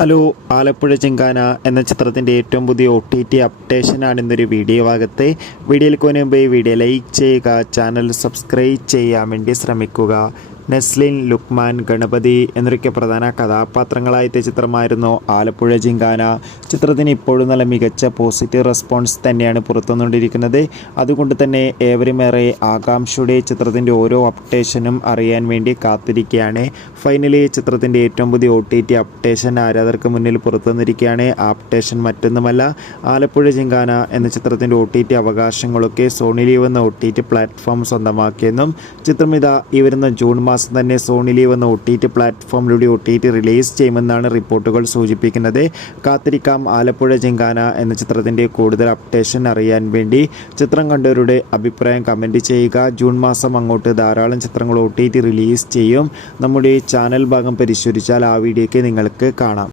Hello, Alappuzha ചിങ്കാന എന്ന ചിത്രത്തിൻ്റെ ഏറ്റവും പുതിയ OTT അപ്ഡേഷനാണ് ഇന്നൊരു വീഡിയോ ഭാഗത്ത്. വീഡിയോയിൽ മുമ്പ് വീഡിയോ ലൈക്ക് ചെയ്യുക, ചാനൽ സബ്സ്ക്രൈബ് ചെയ്യാൻ വേണ്ടി ശ്രമിക്കുക. നെസ്ലിൻ, ലുക്മാൻ, ഗണപതി എന്നൊക്കെ പ്രധാന കഥാപാത്രങ്ങളായ ചിത്രമായിരുന്നു ആലപ്പുഴ ചിങ്കാന. ചിത്രത്തിന് ഇപ്പോഴും നല്ല മികച്ച പോസിറ്റീവ് റെസ്പോൺസ് തന്നെയാണ് പുറത്തുവന്നുകൊണ്ടിരിക്കുന്നത്. അതുകൊണ്ട് തന്നെ ഏവരുമേറെ ആകാംക്ഷയുടെ ചിത്രത്തിൻ്റെ ഓരോ അപ്ഡേഷനും അറിയാൻ വേണ്ടി കാത്തിരിക്കുകയാണ്. ഫൈനലി ചിത്രത്തിൻ്റെ ഏറ്റവും പുതിയ OTT അപ്ഡേഷൻ ആരാധകർക്ക് മുന്നിൽ പുറത്തുവന്നിരിക്കുകയാണ്. ആ അപ്ഡേഷൻ മറ്റൊന്നുമല്ല, ആലപ്പുഴ ചിങ്കാന എന്ന ചിത്രത്തിൻ്റെ OTT അവകാശങ്ങളൊക്കെ സോണി ലീവ് എന്ന OTT പ്ലാറ്റ്ഫോം സ്വന്തമാക്കിയെന്നും ചിത്രം ഈ വരുന്ന ജൂൺ മാസം തന്നെ സോണി ലീവ് എന്ന OTT പ്ലാറ്റ്ഫോമിലൂടെ OTT റിലീസ് ചെയ്യുമെന്നാണ് റിപ്പോർട്ടുകൾ സൂചിപ്പിക്കുന്നത്. കാത്തിരിക്കാം ആലപ്പുഴ ചിങ്കാന എന്ന ചിത്രത്തിൻ്റെ കൂടുതൽ അപ്ഡേഷൻ അറിയാൻ വേണ്ടി. ചിത്രം കണ്ടവരുടെ അഭിപ്രായം കമൻറ്റ് ചെയ്യുക. ജൂൺ മാസം അങ്ങോട്ട് ധാരാളം ചിത്രങ്ങൾ OTT റിലീസ് ചെയ്യും. നമ്മുടെ ചാനൽ ഭാഗം പരിശോധിച്ചാൽ ആ വീഡിയോയ്ക്ക് നിങ്ങൾക്ക് കാണാം.